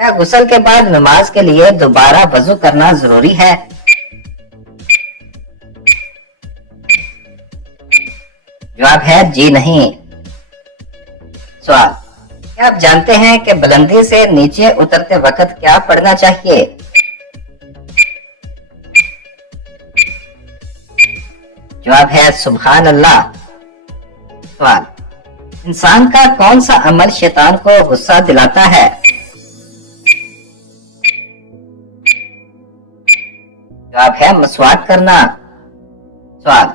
کیا غسل کے بعد نماز کے لیے دوبارہ وضو کرنا ضروری ہے؟ جواب ہے جی نہیں۔ سوال، کیا آپ جانتے ہیں کہ بلندی سے نیچے اترتے وقت کیا پڑھنا چاہیے؟ جواب ہے سبحان اللہ۔ سوال، انسان کا کون سا عمل شیطان کو غصہ دلاتا ہے؟ جواب ہے مسواک کرنا۔ سوال،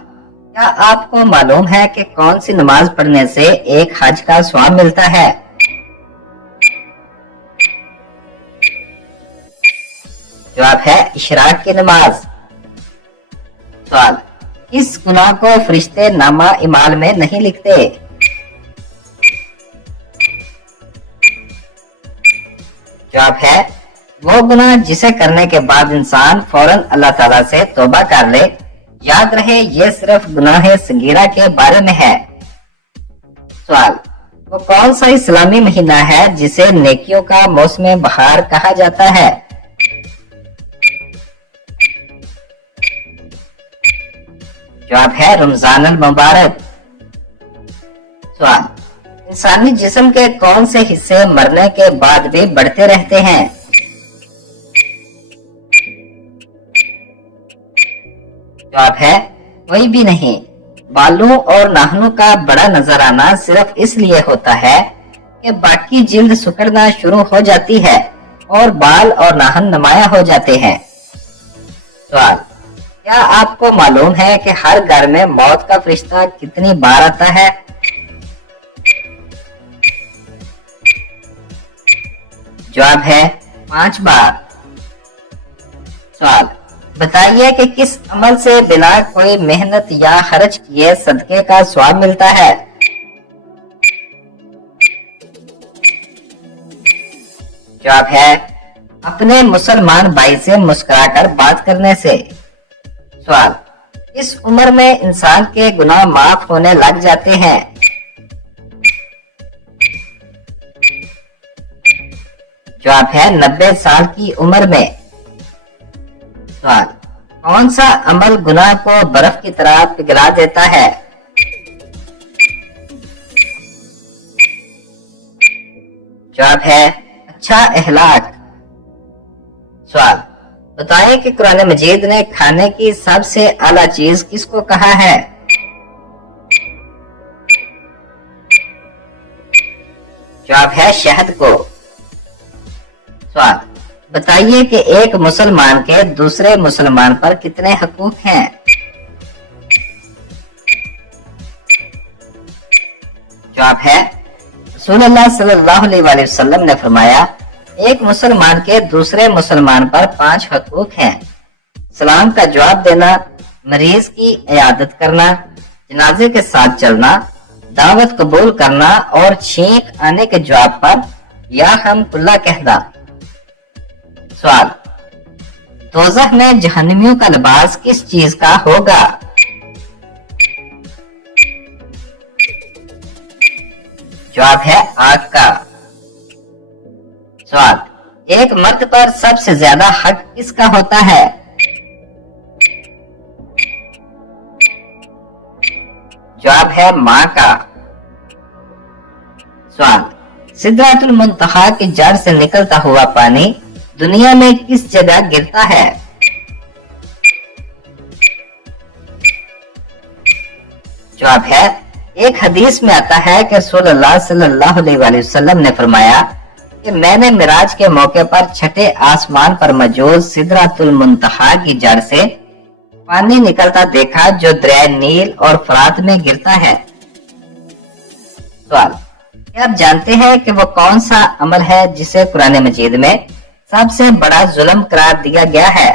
کیا آپ کو معلوم ہے کہ کون سی نماز پڑھنے سے ایک حج کا ثواب ملتا ہے؟ جواب ہے اشراق کی نماز۔ سوال، کس گناہ کو فرشتے نامہ اعمال میں نہیں لکھتے؟ جواب ہے وہ گناہ جسے کرنے کے بعد انسان فوراً اللہ تعالیٰ سے توبہ کر لے۔ یاد رہے یہ صرف گناہ صغیرہ کے بارے میں ہے۔ سوال، وہ کون سا اسلامی مہینہ ہے جسے نیکیوں کا موسم بہار کہا جاتا ہے؟ جواب ہے رمضان المبارک۔ سوال، انسانی جسم کے کون سے حصے مرنے کے بعد بھی بڑھتے رہتے ہیں؟ جواب ہے کوئی بھی نہیں۔ بالوں اور ناخنوں کا بڑا نظر آنا صرف اس لیے ہوتا ہے کہ باقی جلد سکڑنا شروع ہو جاتی ہے اور بال اور ناخن نمایاں ہو جاتے ہیں۔ سوال، کیا آپ کو معلوم ہے کہ ہر گھر میں موت کا فرشتہ کتنی بار آتا ہے؟ جواب ہے 5 بار۔ سوال، بتائیے کہ کس عمل سے بنا کوئی محنت یا خرچ کیے صدقے کا ثواب ملتا ہے؟ جواب ہے اپنے مسلمان بھائی سے مسکرا کر بات کرنے سے۔ سوال، اس عمر میں انسان کے گناہ معاف ہونے لگ جاتے ہیں؟ جواب ہے 90 سال کی عمر میں۔ سوال، کون سا عمل گناہ کو برف کی طرح پگھلا دیتا ہے؟ جواب ہے اچھا اخلاق۔ سوال، بتائیں کہ قرآن مجید نے کھانے کی سب سے اعلیٰ چیز کس کو کہا ہے؟ جواب ہے شہد کو۔ سوال، بتائیے کہ ایک مسلمان کے دوسرے مسلمان پر کتنے حقوق ہیں؟ جواب ہے رسول اللہ صلی اللہ علیہ وآلہ وسلم نے فرمایا ایک مسلمان کے دوسرے مسلمان پر 5 حقوق ہیں: سلام کا جواب دینا، مریض کی عیادت کرنا، جنازے کے ساتھ چلنا، دعوت قبول کرنا اور چھینک آنے کے جواب پر یا ہم کلّا کہنا۔ سوال، دوزخ میں جہنمیوں کا لباس کس چیز کا ہوگا؟ جواب ہے آگ کا۔ سوال، ایک مرد پر سب سے زیادہ حق کس کا ہوتا ہے؟ جواب ہے ماں کا۔ سوال، سدرۃ المنتہا کی جڑ سے نکلتا ہوا پانی دنیا میں کس جگہ گرتا ہے؟ جواب ہے ایک حدیث میں آتا ہے کہ رسول اللہ صلی اللہ علیہ وآلہ وسلم نے فرمایا کہ میں نے معراج کے موقع پر چھٹے آسمان پر موجود سدرۃ المنتہا کی جڑ سے پانی نکلتا دیکھا جو دریائے نیل اور فرات میں گرتا ہے۔ سوال، کیا آپ جانتے ہیں کہ وہ کون سا عمل ہے جسے قرآن مجید میں سب سے بڑا ظلم قرار دیا گیا ہے؟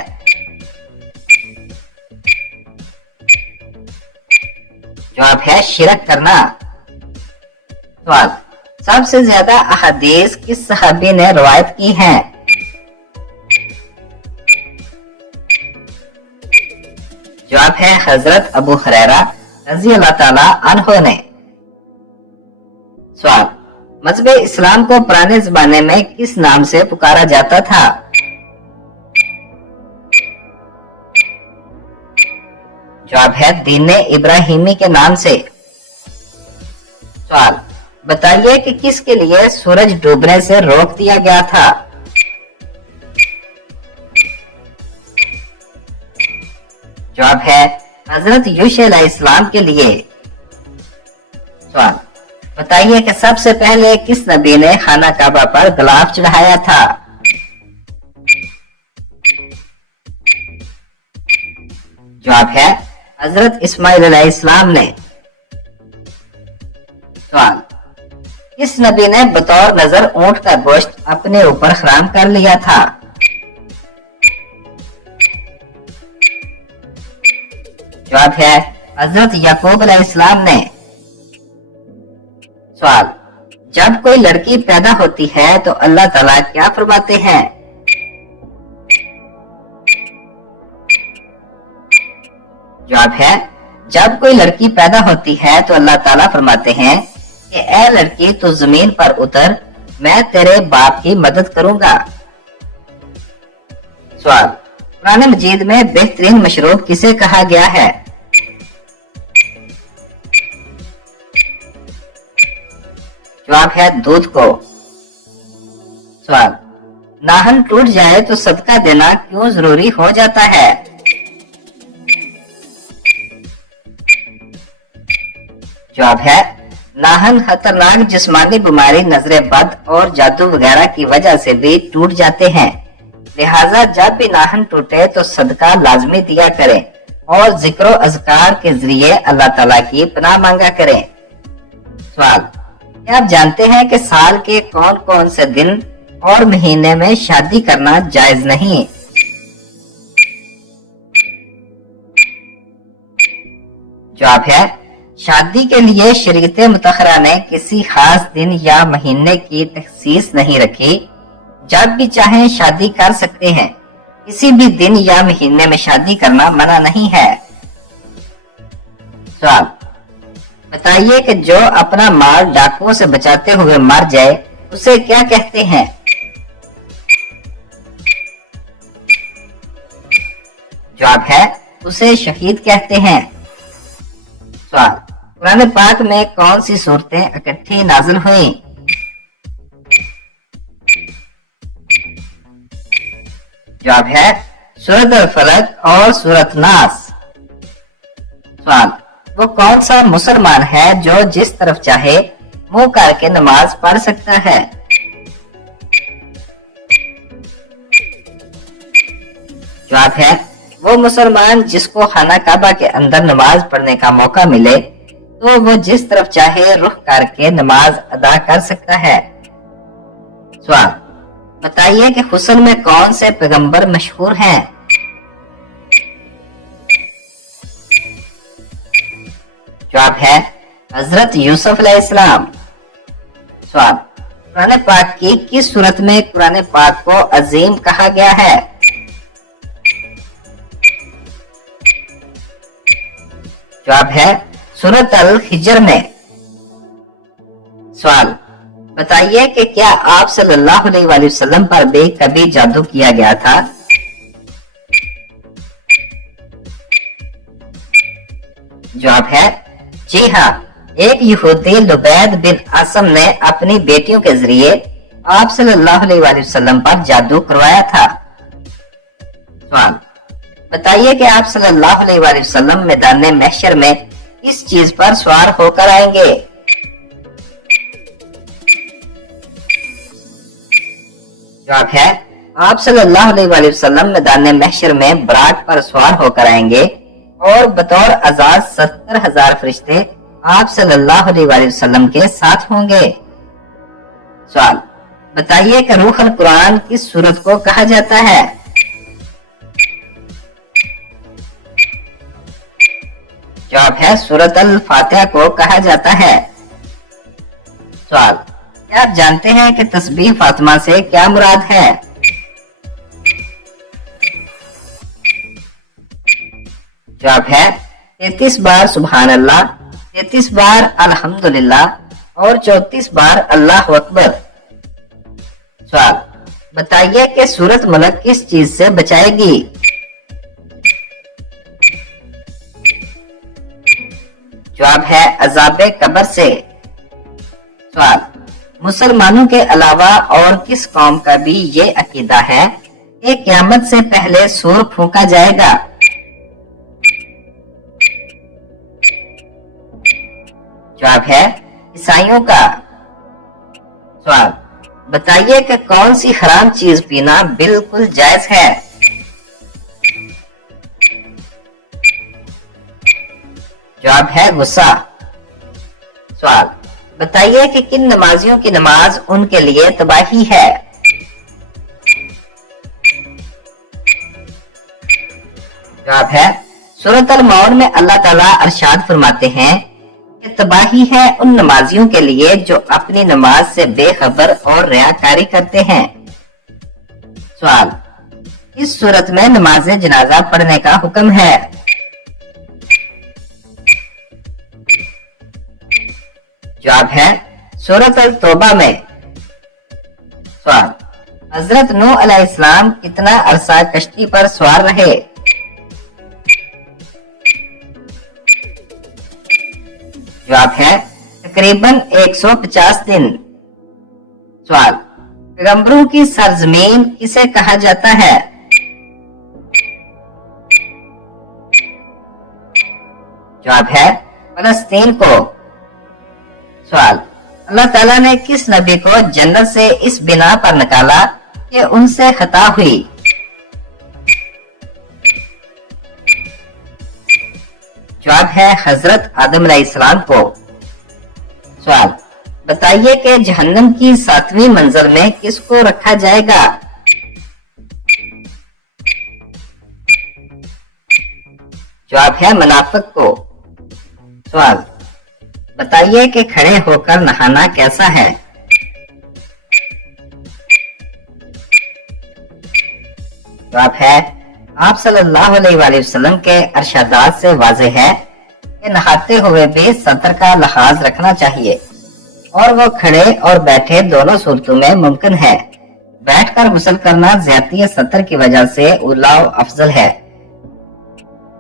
جواب ہے شرک کرنا۔ سوال، سب سے زیادہ احادیث کس صحابی نے روایت کی ہیں؟ جواب ہے حضرت ابو ہریرہ رضی اللہ تعالی عنہ نے۔ سوال، مذہب اسلام کو پرانے زمانے میں کس نام سے پکارا جاتا تھا؟ جواب ہے دین ابراہیمی کے نام سے۔ سوال بتائیے کہ کس کے لیے سورج ڈوبنے سے روک دیا گیا تھا؟ جواب ہے حضرت یوشع علیہ السلام کے لیے۔ سوال بتائیے کہ سب سے پہلے کس نبی نے خانہ کعبہ پر غلاف چڑھایا تھا؟ جواب ہے حضرت اسماعیل علیہ السلام نے۔ سوال کس نبی نے بطور نظر اونٹ کا گوشت اپنے اوپر حرام کر لیا تھا؟ جواب ہے حضرت یعقوب علیہ السلام نے۔ سوال جب کوئی لڑکی پیدا ہوتی ہے تو اللہ تعالیٰ کیا فرماتے ہیں؟ جواب ہے جب کوئی لڑکی پیدا ہوتی ہے تو اللہ تعالیٰ فرماتے ہیں کہ اے لڑکی تو زمین پر اتر، میں تیرے باپ کی مدد کروں گا۔ سوال قرآن مجید میں بہترین مشروب کسے کہا گیا ہے؟ جواب ہے دودھ کو۔ سوال ناہن ٹوٹ جائے تو صدقہ دینا کیوں ضروری ہو جاتا ہے؟ جواب ہے ناہن خطرناک جسمانی بیماری، نظر بد اور جادو وغیرہ کی وجہ سے بھی ٹوٹ جاتے ہیں، لہٰذا جب بھی ناہن ٹوٹے تو صدقہ لازمی دیا کریں اور ذکر و اذکار کے ذریعے اللہ تعالیٰ کی پناہ مانگا کریں۔ سوال کیا آپ جانتے ہیں کہ سال کے کون کون سے دن اور مہینے میں شادی کرنا جائز نہیں؟ جواب ہے شادی کے لیے شریعت مطہرہ نے کسی خاص دن یا مہینے کی تخصیص نہیں رکھی، جب بھی چاہیں شادی کر سکتے ہیں، کسی بھی دن یا مہینے میں شادی کرنا منع نہیں ہے۔ سوال بتائیے کہ جو اپنا مال ڈاکوؤں سے بچاتے ہوئے مر جائے اسے کیا کہتے ہیں؟ جواب ہے اسے شہید کہتے ہیں۔ سوال قرآن پاک میں کون سی صورتیں اکٹھی نازل ہوئیں؟ جواب ہے سورۃ الفلق اور سورۃ ناس۔ سوال وہ کون سا مسلمان ہے جو جس طرف چاہے منہ کر کے نماز پڑھ سکتا ہے؟ جواب ہے وہ مسلمان جس کو خانہ کعبہ کے اندر نماز پڑھنے کا موقع ملے تو وہ جس طرف چاہے رخ کر کے نماز ادا کر سکتا ہے۔ سوال بتائیے کہ حسن میں کون سے پیغمبر مشہور ہیں؟ جواب ہے حضرت یوسف علیہ السلام۔ سوال قرآن پاک کی کس صورت میں قرآن پاک کو عظیم کہا گیا ہے؟ جواب ہے سورۃ الحجر میں۔ سوال بتائیے کہ کیا آپ صلی اللہ علیہ وآلہ وسلم پر بھی کبھی جادو کیا گیا تھا؟ جواب ہے جی ہاں، ایک یہودی لبید بن عاصم نے اپنی بیٹیوں کے ذریعے آپ صلی اللہ علیہ وآلہ وسلم پر جادو کروایا تھا۔ سوال بتائیے کہ آپ صلی اللہ علیہ وآلہ وسلم میدان محشر میں کس چیز پر سوار ہو کر آئیں گے؟ جواب ہے آپ صلی اللہ علیہ وآلہ وسلم میدان محشر میں براق پر سوار ہو کر آئیں گے اور بطور اعزاز 70,000 فرشتے آپ صلی اللہ علیہ وآلہ وسلم کے ساتھ ہوں گے۔ سوال بتائیے کہ روح القرآن کس سورت کو کہا جاتا ہے؟ جواب ہے سورۃ الفاتحہ کو کہا جاتا ہے۔ سوال کیا آپ جانتے ہیں کہ تسبیح فاطمہ سے کیا مراد ہے؟ جواب ہے 33 بار سبحان اللہ، 33 بار الحمدللہ اور 34 بار اللہ اکبر۔ سوال، بتائیے کہ سورۃ ملک کس چیز سے بچائے گی؟ جواب ہے عذاب قبر سے۔ سوال، مسلمانوں کے علاوہ اور کس قوم کا بھی یہ عقیدہ ہے کہ قیامت سے پہلے سور پھونکا جائے گا؟ جواب ہے عیسائیوں کا۔ سوال، بتائیے کہ کون سی حرام چیز پینا بالکل جائز ہے؟ جواب ہے غصہ۔ سوال، بتائیے کہ کن نمازیوں کی نماز ان کے لیے تباہی ہے؟ جواب ہے سورۃ المعون میں اللہ تعالیٰ ارشاد فرماتے ہیں کہ تباہی ہے ان نمازیوں کے لیے جو اپنی نماز سے بے خبر اور ریاکاری کرتے ہیں۔ سوال، اس صورت میں نماز جنازہ پڑھنے کا حکم ہے؟ جواب ہے سورۃ التوبہ میں۔ سوال، حضرت نوح علیہ السلام کتنا عرصہ کشتی پر سوار رہے؟ جواب ہے تقریباً 150 دن۔ سوال، پیغمبروں کی سرزمین کسے کہا جاتا ہے؟ جواب ہے فلسطین کو۔ سوال، اللہ تعالیٰ نے کس نبی کو جنت سے اس بنا پر نکالا کہ ان سے خطا ہوئی؟ جواب ہے حضرت آدم علیہ السلام کو۔ سوال، بتائیے کہ جہنم کی 7ویں منزل میں کس کو رکھا جائے گا؟ جواب ہے منافق کو۔ سوال، بتائیے کہ کھڑے ہو کر نہانا کیسا ہے؟ جواب ہے آپ صلی اللہ علیہ وآلہ وسلم کے ارشادات سے واضح ہے کہ نہاتے ہوئے بھی سطر کا لحاظ رکھنا چاہیے، اور وہ کھڑے اور بیٹھے دونوں صورتوں میں ممکن ہے۔ بیٹھ کر غسل کرنا زیادتی سطر کی وجہ سے اولیٰ و افضل ہے۔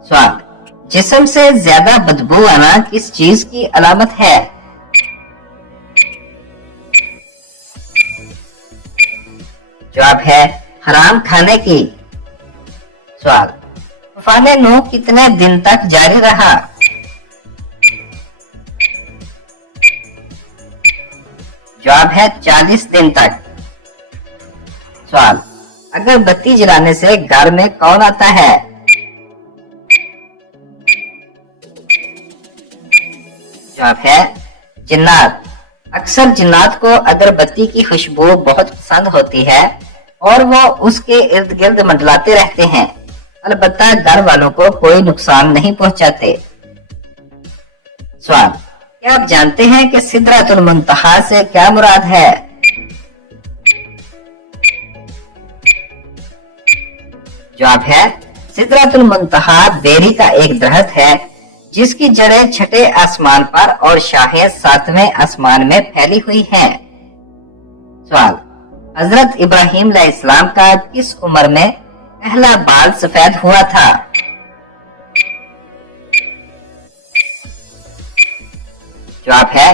سوال، جسم سے زیادہ بدبو آنا کس چیز کی علامت ہے؟ جواب ہے حرام کھانے کی۔ سوال، طوفان نوح کتنے دن تک جاری رہا؟ جواب ہے 40 دن تک۔ سوال، اگر بتی جلانے سے گھر میں کون آتا ہے؟ جواب ہے جنات۔ اکثر جنات کو اگر بتی کی خوشبو بہت پسند ہوتی ہے اور وہ اس کے ارد گرد منڈلاتے رہتے ہیں، البتہ گھر والوں کو کوئی نقصان نہیں پہنچاتے۔ سوال، کیا آپ جانتے ہیں کہ سدرۃ المنتہا سے کیا مراد ہے؟ جواب ہے سدرۃ المنتہا بیری کا ایک درخت ہے جس کی جڑیں چھٹے آسمان پر اور شاخیں 7ویں آسمان میں پھیلی ہوئی ہیں۔ سوال، حضرت ابراہیم علیہ السلام کا کس عمر میں پہلا بال سفید ہوا تھا؟ جواب ہے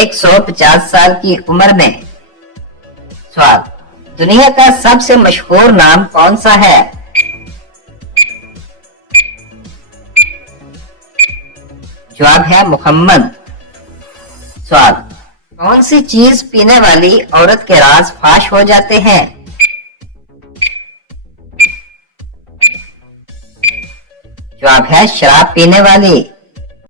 150 سال کی عمر میں۔ سوال، دنیا کا سب سے مشہور نام کون سا ہے؟ جواب ہے محمد۔ سوال، کون سی چیز پینے والی عورت کے راز فاش ہو جاتے ہیں؟ جواب ہے شراب پینے والی۔